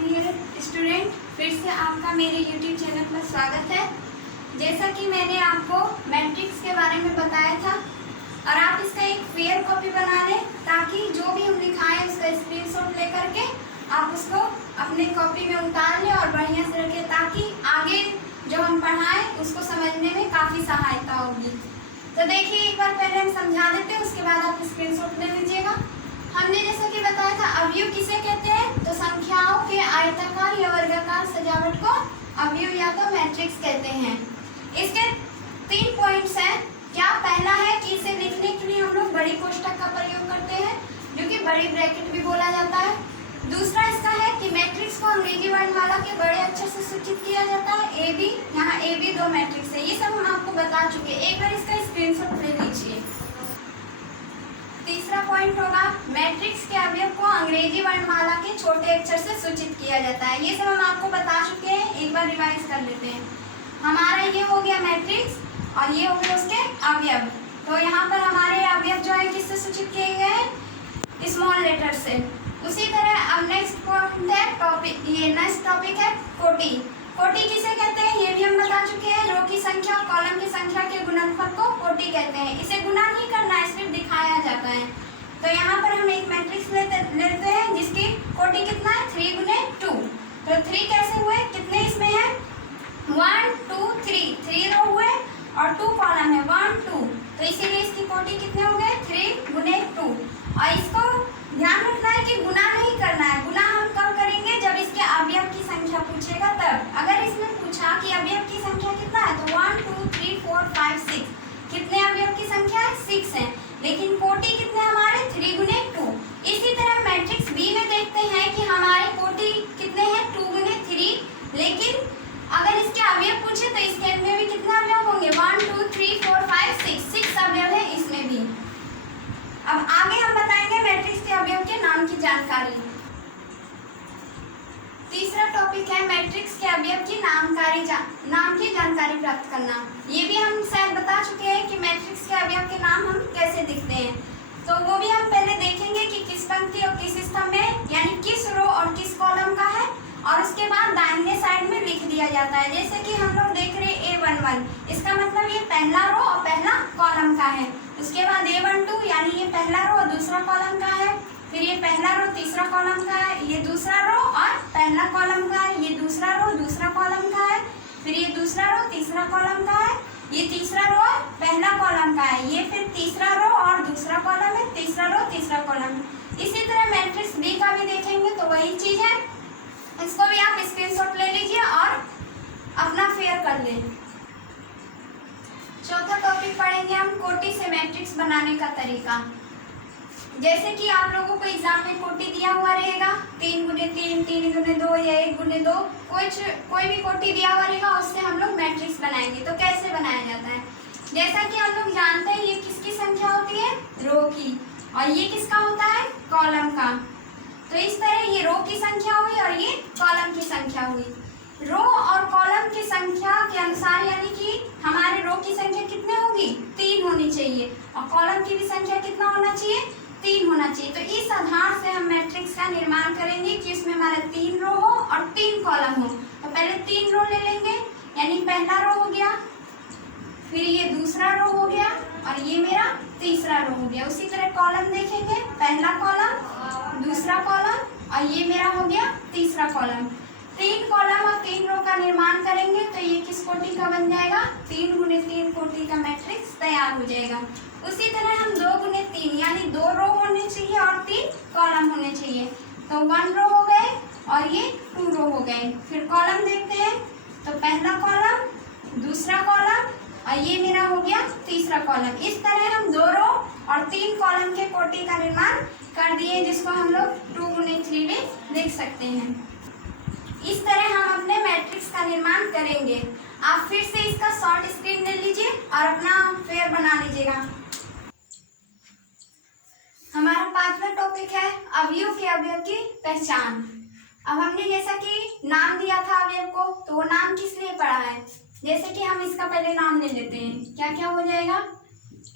Dear student, फिर से आपका मेरे YouTube चैनल पर स्वागत है। जैसा कि मैंने आपको मैट्रिक्स के बारे में बताया था और आप इसका एक फेयर कॉपी बना लें ताकि जो भी हम लिखाएं उसका स्क्रीनशॉट लेकर के आप उसको अपने कॉपी में उतार लें और बढ़िया से रखें ताकि आगे जो हम पढ़ाएं उसको समझने में काफ़ी सहायता होगी। तो देखिए, एक बार पहले हम समझा देते हैं, उसके बाद आप स्क्रीनशॉट ले लीजिएगा। हमने जैसा कि बताया था अवयव किसे कहते हैं, तो संख्याओं के आयताकार या वर्गाकार सजावट को अवयव या तो मैट्रिक्स कहते हैं। इसके 3 पॉइंट्स हैं। क्या पहला है कि इसे लिखने के लिए हम लोग बड़ी कोष्ठक का प्रयोग करते हैं जो कि बड़ी ब्रैकेट भी बोला जाता है। दूसरा इसका है कि मैट्रिक्स को अंग्रेजी वर्णमाला के बड़े अक्षर से सूचित किया जाता है। ए बी, यहाँ ए बी 2 मैट्रिक्स है, ये सब हम आपको बता चुके हैं। एक बार इसका स्क्रीनशॉट ले लीजिए। तीसरा पॉइंट होगा मैट्रिक्स के अवयव को अंग्रेजी वर्णमाला के छोटे अक्षर से सूचित किया जाता है। ये सब हम आपको बता चुके हैं, एक बार रिवाइज कर लेते हैं। हमारा ये हो गया मैट्रिक्स और ये हो गया उसके अवयव। तो यहाँ पर हमारे अवयव जो है किससे सूचित किए गए हैं, स्मॉल लेटर से। उसी तरह अब नेक्स्ट पॉइंट है टॉपिक, ये नेक्स्ट टॉपिक है कोटि। कोटि किसे कहते हैं ये भी हम बता चुके हैं। रो की संख्या और कॉलम की संख्या के गुणनफल को कोटि कहते हैं। इसे गुणा नहीं करना है, सिर्फ दिखाया जाता है। तो यहाँ पर हम एक मैट्रिक्स लेते हैं जिसकी कोटि कितना है, 3 गुने 2। तो 3 कैसे हुए, कितने इसमें है, 1 2 3 रो हुए और 2 कॉलम है, 1 2। तो इसीलिए इसकी कोटि कितने हो गए, 3 गुने 2। और इसको ध्यान रखना है कि गुणा नहीं करना है। गुणा हम कब करेंगे, जब इसके अवयव की संख्या पूछेगा तब। अगर इसमें पूछा कि अवयव की संख्या कितना है, तो 1 2 3 4 5 6, कितने अवयव की संख्या है, 6 है। लेकिन कोटि कितने हमारे, 3 गुने 2। इसी तरह मैट्रिक्स बी में देखते हैं कि हमारे कोटि कितने हैं, 2 गुने 3। लेकिन अगर इसके अवयव पूछे तो इसके में भी कितने अवयव होंगे, 1 2 3 4 5 6 अवयव है इसमें भी। अब आगे हम बताएंगे मैट्रिक्स के अवयव के नाम की जानकारी। तीसरा टॉपिक है मैट्रिक्स के अवयव की नाम की जानकारी प्राप्त करना। ये भी हम शायद बता चुके हैं कि मैट्रिक्स के अवयव के नाम हम कैसे दिखते हैं। तो वो भी हम पहले देखेंगे कि किस पंक्ति और किस स्तंभ में, यानी किस रो और किस कॉलम का है, और उसके बाद दाहिने साइड में लिख दिया जाता है। जैसे कि हम लोग देख रहे हैं A11, इसका मतलब ये पहला रो और पहला कॉलम का है। उसके बाद A12 यानी ये पहला रो और दूसरा कॉलम का है। फिर ये पहला रो तीसरा कॉलम का है, ये दूसरा रो और पहला कॉलम का है। ये दूसरा रो दूसरा कॉलम का है। फिर ये दूसरा रो तीसरा कॉलम का है। ये तीसरा रो पहला कॉलम का है। ये फिर तीसरा रो और दूसरा कॉलम है, तीसरा रो तीसरा कॉलम है। इसी तरह मैट्रिक्स बी का भी देखेंगे तो वही चीज है। इसको भी आप स्क्रीनशॉट ले लीजिए और अपना फेयर कर लें। चौथा टॉपिक पढ़ेंगे हम कोटि से मैट्रिक्स बनाने का तरीका। जैसे कि आप लोगों को एग्जाम में कोटि दिया हुआ रहेगा, 3 गुने 3, 3 गुने 2 या 1 गुने 2, कोई भी कोटि दिया हुआ रहेगा, उससे हम लोग मैट्रिक्स बनाएंगे। तो कैसे बनाया जाता है, जैसा कि हम लोग जानते हैं ये किसकी संख्या होती है, रो की, और ये किसका होता है, कॉलम का। तो इस तरह ये रो की संख्या हुई और ये कॉलम की संख्या हुई। रो और कॉलम की संख्या के अनुसार यानी कि हमारे रो की संख्या कितने होगी, 3 होनी चाहिए, और कॉलम की भी संख्या कितना होना चाहिए, 3 होना चाहिए। तो इस आधार से हम मैट्रिक्स का निर्माण करेंगे कि इसमें हमारा 3 रो हो और 3 कॉलम हो। तो पहले 3 रो ले लेंगे, यानी पहला रो हो गया, फिर ये दूसरा रो हो गया और ये मेरा तीसरा रो हो गया। उसी तरह कॉलम देखेंगे, पहला कॉलम, दूसरा कॉलम और ये मेरा हो गया तीसरा कॉलम। 3 कॉलम और 3 रो का निर्माण करेंगे तो ये किस कोटि का बन जाएगा, 3 गुने 3 कोटि का मैट्रिक्स तैयार हो जाएगा। उसी तरह हम 2 गुने 3 यानी 2 रो होने चाहिए और 3 कॉलम होने चाहिए। तो 1 रो हो गए और ये 2 रो हो गए। फिर कॉलम देखते हैं, तो पहला कॉलम, दूसरा कॉलम और ये मेरा हो गया तीसरा कॉलम। इस तरह हम 2 रो और 3 कॉलम के कोटि का निर्माण कर दिए, जिसको हम लोग 2 गुने 3 में लिख सकते हैं। इस तरह हम अपने मैट्रिक्स का निर्माण करेंगे। आप फिर से इसका शॉर्ट स्क्रीन ले लीजिए और अपना फेयर बना लीजिएगा। हमारा 5वां टॉपिक है अवयव के अवयव की पहचान। अब हमने जैसा कि नाम दिया था अवयव को, तो वो नाम किस लिए पढ़ा है, जैसे कि हम इसका पहले नाम ले लेते हैं। क्या क्या हो जाएगा,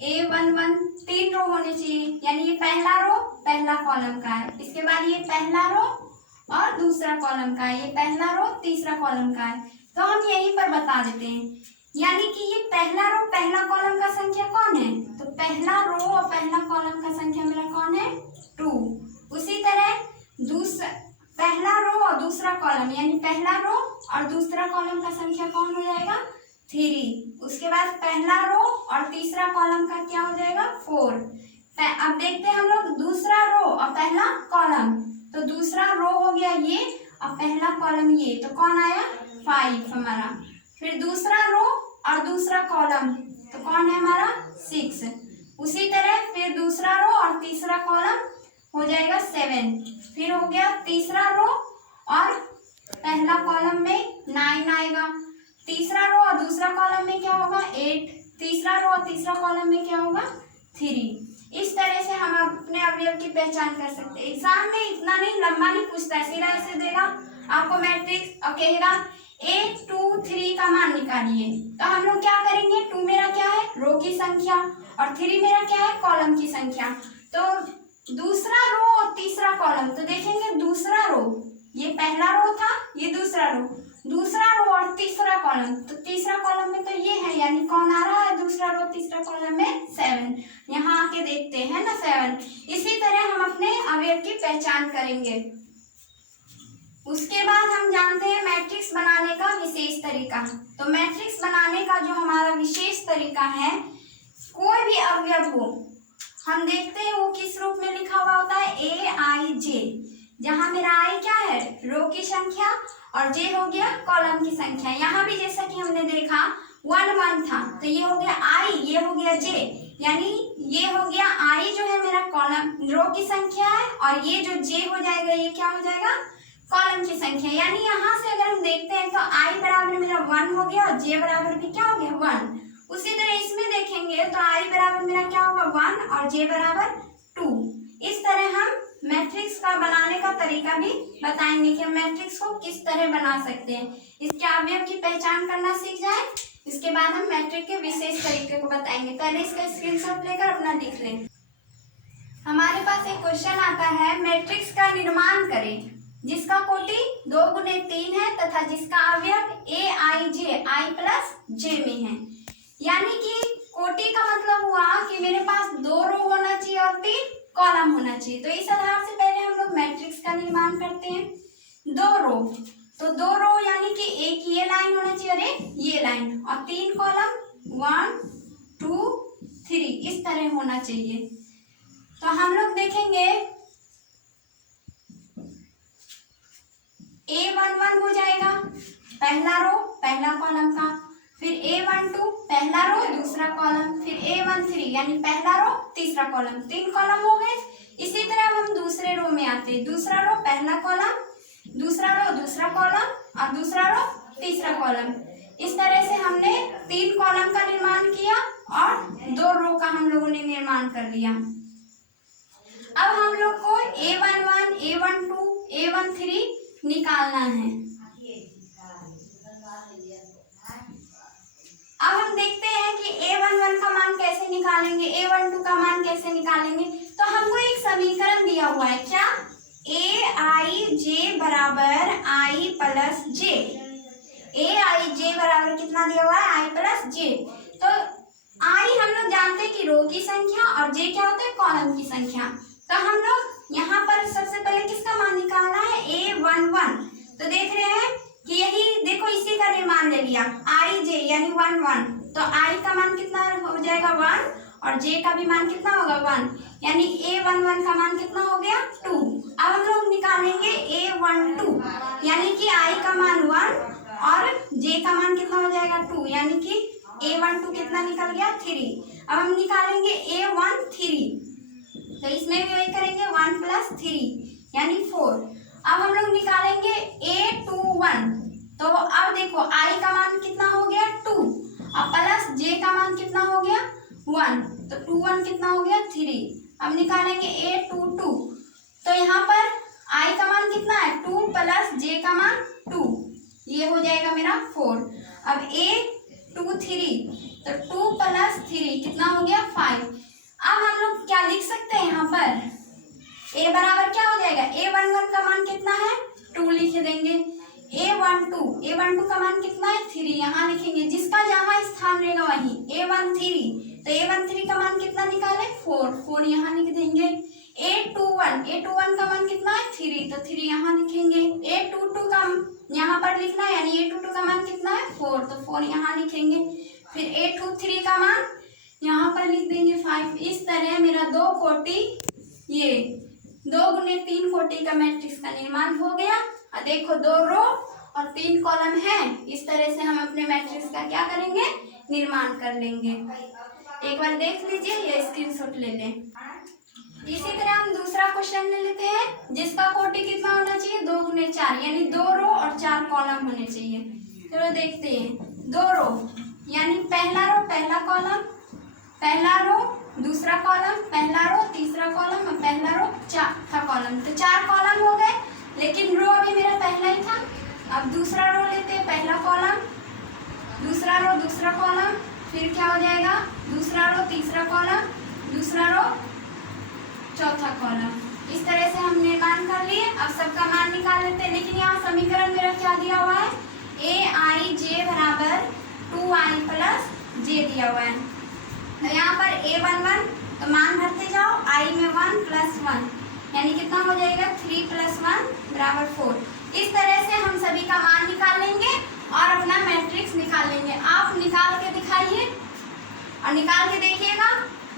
A11, 3 रो होने चाहिए, यानी ये पहला रो पहला कॉलम का है। इसके बाद ये पहला रो और दूसरा कॉलम का है। ये पहला रो तीसरा कॉलम का है, तो हम यहीं पर बता देते हैं। यानी कि ये पहला रो पहला कॉलम का संख्या कौन है, तो पहला रो और पहला कॉलम का संख्या मेरा कौन है, 2। उसी तरह दूसरा पहला रो और दूसरा कॉलम, यानी पहला रो और दूसरा कॉलम का संख्या कौन हो जाएगा, 3। उसके बाद पहला रो और तीसरा कॉलम का क्या हो जाएगा, 4। अब देखते हैं हम लोग दूसरा रो और पहला कॉलम, तो दूसरा रो हो गया ये और पहला कॉलम ये, तो कौन आया, 5 हमारा। फिर दूसरा रो और दूसरा कॉलम, तो कौन है हमारा, 6। उसी तरह फिर दूसरा रो और तीसरा कॉलम हो जाएगा 7। फिर हो गया तीसरा रो और पहला कॉलम में 9 आएगा। तीसरा रो और दूसरा कॉलम में क्या होगा, 8। तीसरा रो और तीसरा कॉलम में क्या होगा, 3। इस तरह से हम अपने अवयव की पहचान कर सकते हैं। एग्जाम में इतना नहीं लंबा नहीं पूछता है, सीधा ऐसे देगा आपको मैट्रिक्स और कहेगा 8, 2, 3 का मान निकालिए। तो हम लोग क्या करेंगे, 2 मेरा क्या है, रो की संख्या, और 3 मेरा क्या है, कॉलम की संख्या। तो दूसरा रो और तीसरा कॉलम, तो देखेंगे दूसरा रो, ये पहला रो था, ये दूसरा रो, दूसरा रो और तीसरा कॉलम, तो तीसरा कॉलम में तो ये है, यानी कौन आ रहा है दूसरा रो तीसरा कॉलम में, 7। यहाँ आके देखते हैं ना 7। इसी तरह हम अपने अवयव की पहचान करेंगे। उसके बाद हम जानते हैं मैट्रिक्स बनाने का विशेष तरीका। तो मैट्रिक्स बनाने का जो हमारा विशेष तरीका है, कोई भी अवयव हो हम देखते हैं वो किस रूप में लिखा हुआ होता है, AIJ, जहां मेरा आई क्या है, रो की संख्या, और जे हो गया कॉलम की संख्या। यहाँ भी जैसा कि हमने देखा 1 1 था, तो ये हो गया आई, ये हो गया जे, यानी ये हो गया आई जो है मेरा कॉलम रो की संख्या है, और ये जो जे हो जाएगा ये क्या हो जाएगा, कॉलम की संख्या। यानी यहाँ से अगर हम देखते हैं तो आई बराबर मेरा 1 हो गया और जे बराबर भी क्या हो गया, 1। उसी तरह इसमें देखेंगे तो आई बराबर मेरा क्या होगा, 1 और जे बराबर 2। इस तरह हम मैट्रिक्स का बनाने का तरीका भी बताएंगे कि हम मैट्रिक्स को किस तरह बना सकते हैं। इसके अवयव की पहचान करना सीख जाए, इसके बाद हम मैट्रिक के विशेष तरीके को बताएंगे। पहले इसका स्क्रीनशॉट लेकर अपना लिख लें। हमारे पास एक क्वेश्चन आता है, मैट्रिक्स का निर्माण करें जिसका कोटि 2 गुने 3 है तथा जिसका अवयव AIJ I प्लस J में है। यानी कि कोटि का मतलब हुआ कि मेरे पास 2 रो होना चाहिए और 3 कॉलम होना चाहिए। तो इस आधार से पहले हम लोग मैट्रिक्स का निर्माण करते हैं। 2 रो, तो 2 रो यानी कि एक ये लाइन होना चाहिए और एक ये लाइन, और 3 कॉलम 1 2 3 इस तरह होना चाहिए। तो हम लोग देखेंगे A11 हो जाएगा पहला रो पहला कॉलम का, फिर A12 पहला रो दूसरा कॉलम, फिर A13 यानी पहला रो तीसरा कॉलम, 3 कॉलम हो गए। इसी तरह हम दूसरे रो में आते हैं, दूसरा रो पहला कॉलम, दूसरा रो दूसरा कॉलम और दूसरा रो तीसरा कॉलम। इस तरह से हमने 3 कॉलम का निर्माण किया और 2 रो का हम लोगों ने निर्माण कर लिया। अब हम लोग को A11 A12 A13 निकालना है। अब हम देखते हैं कि A11 का मान कैसे निकालेंगे, A12 का मान कैसे निकालेंगे। तो हमको एक समीकरण दिया हुआ है, क्या, AIJ बराबर I प्लस J। AIJ बराबर कितना दिया हुआ है, I प्लस J। तो I हम लोग जानते हैं कि रो की संख्या और J क्या होता है, कॉलम की संख्या। तो हम लोग यहाँ पर सबसे पहले किसका मान निकालना है, A11। तो देख रहे हैं कि यही देखो इसी का निर्माण ले लिया, IJ यानी 1 1। तो I का मान कितना हो जाएगा, 1, और J का भी मान कितना होगा, 1, यानी A11 का मान कितना हो गया, 2। अब हम लोग निकालेंगे A12, यानी कि I का मान 1 और J का मान कितना हो जाएगा, 2, यानी कि A12 कितना निकल गया, 3। अब हम निकालेंगे A13, तो इसमें भी वही करेंगे, 1 प्लस 3 यानी 4। अब हम लोग निकालेंगे A21, तो अब देखो I का मान कितना हो गया, 2, और प्लस J का मान कितना हो गया, 1, तो 2 1 कितना हो गया, 3। अब निकालेंगे A22, तो यहाँ पर I का मान कितना है, 2 प्लस J का मान 2, ये हो जाएगा मेरा 4। अब A23, तो 2 प्लस 3 कितना हो गया, 5। अब हम लोग क्या लिख सकते हैं यहाँ पर, A बराबर क्या हो जाएगा, A11 का मान कितना है, 2 लिख देंगे। A12 का मान कितना है 3, यहाँ लिखेंगे, जिसका जहाँ स्थान रहेगा वहीं A13, तो A13 का मान कितना निकाले 4 यहाँ लिख देंगे। A21 का मान कितना है 3, तो 3 यहाँ लिखेंगे। A22 का यहाँ पर लिखना है, यानी A22 का मान कितना है 4, तो 4 यहाँ लिखेंगे। फिर A23 का मान यहाँ पर लिख देंगे 5। इस तरह मेरा 2 कोटि, ये 2 गुने 3 कोटि का मैट्रिक्स का निर्माण हो गया। और देखो 2 रो और 3 कॉलम है, इस तरह से हम अपने मैट्रिक्स का क्या करेंगे, निर्माण कर लेंगे। एक बार देख लीजिए, ये स्क्रीनशॉट ले लें। इसी तरह हम दूसरा क्वेश्चन ले लेते हैं, जिसका कोटि कितना होना चाहिए 2 गुने 4, यानी 2 रो और 4 कॉलम होने चाहिए। चलो देखते हैं। 2 रो यानी पहला रो पहला कॉलम, पहला रो दूसरा कॉलम, पहला रो तीसरा कॉलम और पहला रो चौथा कॉलम, तो 4 कॉलम हो गए। लेकिन रो अभी मेरा पहला ही था। अब दूसरा रो लेते हैं, पहला कॉलम, दूसरा रो दूसरा कॉलम, फिर क्या हो जाएगा दूसरा रो तीसरा कॉलम, दूसरा रो चौथा कॉलम। इस तरह से हम निर्माण कर लिए। अब सबका मान निकाल लेते हैं। लेकिन यहाँ समीकरण मेरा क्या दिया हुआ है, Aij बराबर 2i प्लस j दिया हुआ है। तो यहाँ पर A11 तो मान भरते जाओ, i में 1 प्लस 1 यानी कितना हो जाएगा 3 प्लस 1 बराबर 4। इस तरह से हम सभी का मान निकाल लेंगे और अपना मैट्रिक्स निकाल लेंगे। आप निकाल के दिखाइए और निकाल के देखिएगा,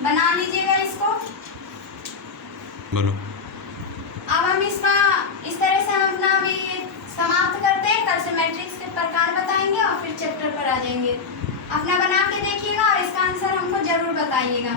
बना लीजिएगा इसको। बोलो। अब हम इसका इस तरह से हम अपना अभी समाप्त करते हैं। कल से मैट्रिक्स के प्रकार बताएंगे और फिर चैप्टर पर आ जाएंगे। अपना बना के देखिएगा और इसका आंसर हमको जरूर बताइएगा।